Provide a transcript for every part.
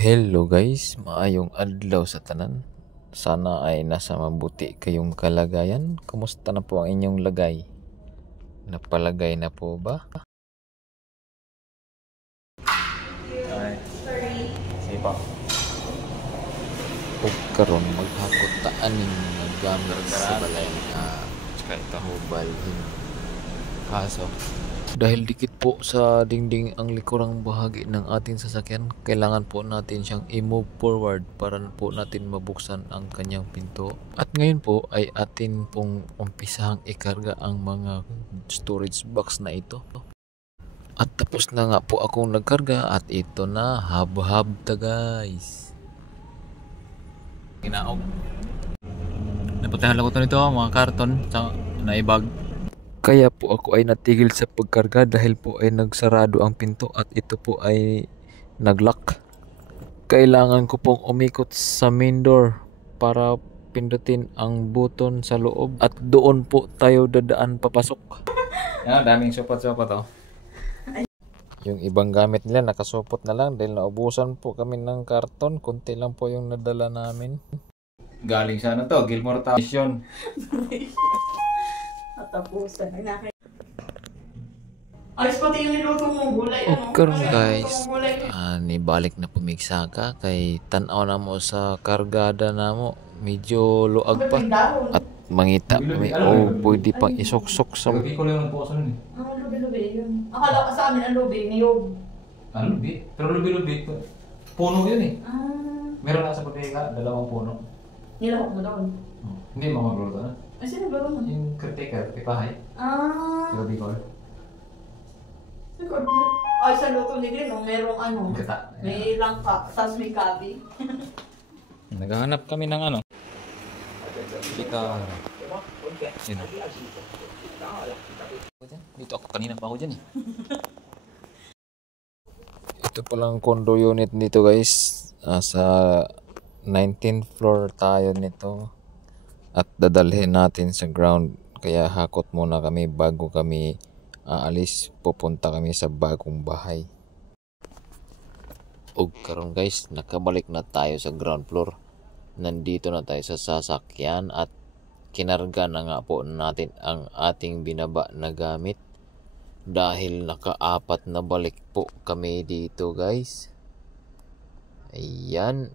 Hello guys, maayong adlaw sa tanan. Sana ay nasa mabuti kayong kalagayan. Kumusta na po ang inyong lagay? Napalagay na po ba? Ay, sige pa. Huwag karon maghakot taan ning naggamit sa balay na kahubalhin. Kaso, dahil dikit po sa dingding ang likurang bahagi ng ating sasakyan, kailangan po natin siyang i-move forward para po natin mabuksan ang kanyang pinto. At ngayon po ay atin pong umpisahang ikarga ang mga storage box na ito. At tapos na nga po akong nagkarga at ito na, hab-hab ta guys. Kinaog. Naputahan lang ko ito mga karton sa naibag. Kaya po ako ay natigil sa pagkarga dahil po ay nagsarado ang pinto at ito po ay naglock. Kailangan ko pong umikot sa main door para pindutin ang button sa loob at doon po tayo dadaan papasok. Yan, daming supot-supot oh. Yung ibang gamit nila nakasupot na lang dahil naubusan po kami ng karton. Kunti lang po yung nadala namin. Galing sa ano to? Gilmore Station. Tapusan. Alis pati yung niluto mong gulay. Karon guys, nibalik na pumigsa ka kay tanaw na mo sa kargada na mo. Medyo luag pa. At mangita kami. Pwede pang isuksok sa... Lagi ko lang ang puso nun eh. Lubi-lubi yun. Akala ko sa amin ang lubi, niyog. Lubi? Pero lubi-lubi. Puno yun eh. Meron na sa pagkika, 2 puno. Nilahok mo doon. Hindi mga magluto na. Ay, sino ba mo? Yung caretaker, ipahay. Lubi ko. Ay, sa luto ni Green, merong ano. Gata. May langka, tapos may kabi. Naghahanap kami ng ano. Kita. Sino? Dito ako, kanina pa ako dyan eh. Ito palang condo unit dito guys. Sa 19th floor tayo nito. At dadalhin natin sa ground. Kaya hakot muna kami bago kami aalis. Pupunta kami sa bagong bahay. O karon guys, nakabalik na tayo sa ground floor. Nandito na tayo sa sasakyan at kinarga na nga po natin ang ating binaba na gamit. Dahil naka-4 na balik po kami dito guys. Ayan.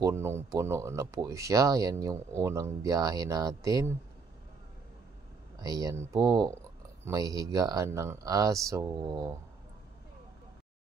Punong-puno na po siya. Yan yung unang biyahe natin. Ayan po. May higaan ng aso.